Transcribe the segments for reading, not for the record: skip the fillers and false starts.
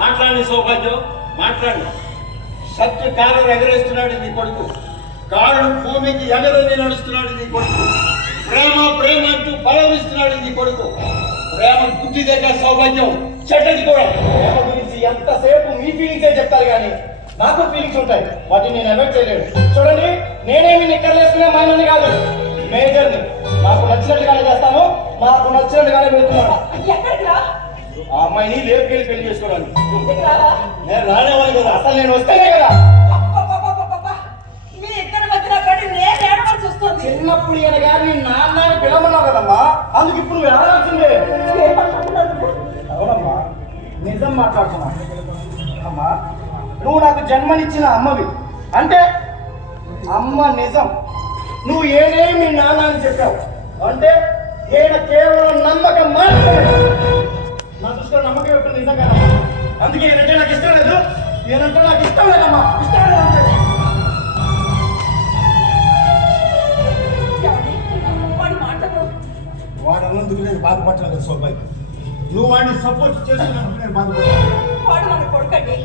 మాట్లాడి సౌభాగ్యం మాట్లాడి. సత్య కారు ఎగరేస్తున్నాడు నీ కొడుకు, కారు భూమికి ఎగరని నడుస్తున్నాడు నీ కొడుకు. ప్రేమ ప్రేమ అంటూ బలవిస్తున్నాడు నీ కొడుకు. ప్రేమ బుద్ధి దగ్గర సౌభాగ్యం చెడ్డది కూడా. ప్రేమ గురించి ఎంతసేపు మీ ఫీలింగ్సే చెప్తారు కానీ నాకు ఫీలింగ్స్ ఉంటాయి, వాటిని నేను అవాయిడ్ చేయలేను. చూడండి, నేనేమి నిక్కర్లేసుకునే మైనని కాదు, మేజర్ని. నాకు నచ్చినట్టుగానే చేస్తాను, నాకు నచ్చినట్టుగానే వెళ్తున్నాను. ఆ అమ్మాయిని లేపుకెళ్ళి పెళ్లి చేసుకోవడానికి. నేను రానేవాళ్ళు కదా, అసలు నేను వస్తేనే కదా. చిన్నప్పుడు ఈయన గారిని నాన్న పిలవన్నావు కదమ్మా, అందుకు ఇప్పుడు నువ్వు ఎడగాల్సిందే. అవునమ్మా, నిజం మాట్లాడుతున్నా. అమ్మా, నువ్వు నాకు జన్మనిచ్చిన అమ్మవి అంటే అమ్మ నిజం. నువ్వు ఏదేమి మీ నాన్న అని చెప్పావు అంటే నేను కేవలం నమ్మకం మాత్రమే. నా దృష్టిలో నమ్మకం ఎప్పుడు నిజం కదమ్మా. అందుకే నేనంటే నాకు ఇష్టం లేదు, నేనంటే నాకు ఇష్టం లేదమ్మా, ఇష్టం లేదంటే. వాడు అన్నందుకు నేను బాధపడలేదు సౌభాగ్యం. నువ్వు వాడిని సపోర్ట్ చేస్తున్నందుకు నేను బాధపడతాను. వాడు మన కొడుకండి,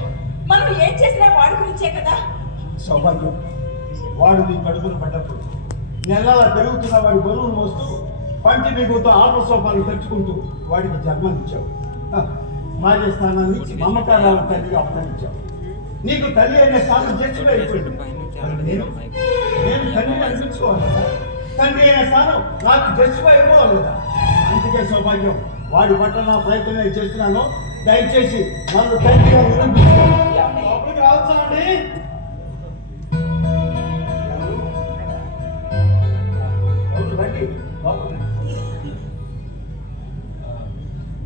మనం ఏం చేసినా వాడి గురించే కదా. సౌభాగ్యం, వాడు నీ కడుపును పడ్డప్పుడు నెలలా పెరుగుతున్న వాడి బరువును మోస్తూ పంటి బిగుతో ఆటో సోఫాలు తెచ్చుకుంటూ వాడికి జన్మనిచ్చావు. భార్య స్థానాన్ని మమకారాల తల్లిగా అప్పగించావు. నీకు తల్లి అనే స్థానం జడ్జిగా అయిపోయింది. నేను తల్లిని అనిపించుకోవాలి కదా, తండ్రి అయిన స్థానం నాకు జడ్జిగా అయిపోవాలి కదా. అందుకే సౌభాగ్యం, వాడి పట్ల నా ప్రయత్నం చేస్తున్నాను. దయచేసి నన్ను తండ్రిగా లోపలికి రావచ్చా అండి? రండి.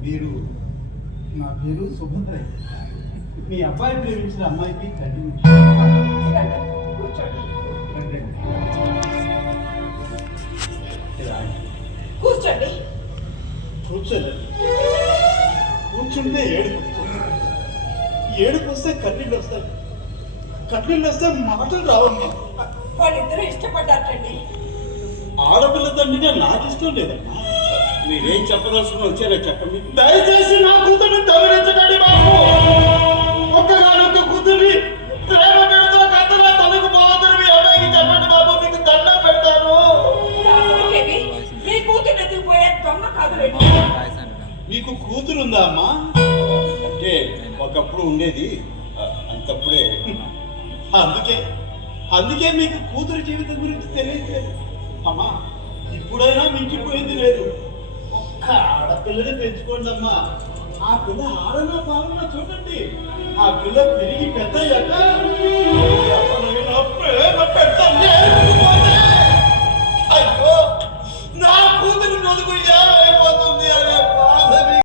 మీరు, నా పేరు సుభద్రయ్య. మీ అబ్బాయి ప్రేమించిన అమ్మాయికి తండ్రి. కూర్చోండి. కూర్చోలేదు, కూర్చుంటే ఏడుపు వస్తే కన్నీళ్ళు వస్తాయి, కన్నీళ్ళు వస్తే మాటలు రావమ్మా. వాళ్ళిద్దరూ ఇష్టపడ్డారండి. ఆడపిల్ల తండ్రిగా నాకు ఇష్టం లేదమ్మా. మీరేం చెప్పదలుచుకుని వచ్చారో చెప్పండి. దయచేసి నా కూతుర్ని గౌరవించకండి బాబు. ఒక్కగానొక్క కూతుర్ని ప్రేమ పెడుతూ కథలా తనకు పోవద్దని మీ అబ్బాయికి చెప్పండి బాబు, మీకు దండం పెడతాను. మీ కూతురు ఎత్తుకుపోయే దొంగ కాదులేండి. మీకు కూతురు ఉందా అమ్మా? అంటే ఒకప్పుడు ఉండేది, అంతప్పుడే. అందుకే మీకు కూతురు జీవితం గురించి తెలియట్లేదు అమ్మా. ఇప్పుడైనా మించిపోయింది లేదు. ఒక్క ఆడపిల్లని పెంచుకోండి అమ్మా. ఆ పిల్ల ఆడనా పాలన చూడండి. ఆ పిల్ల పెరిగి పెద్దయ్యాక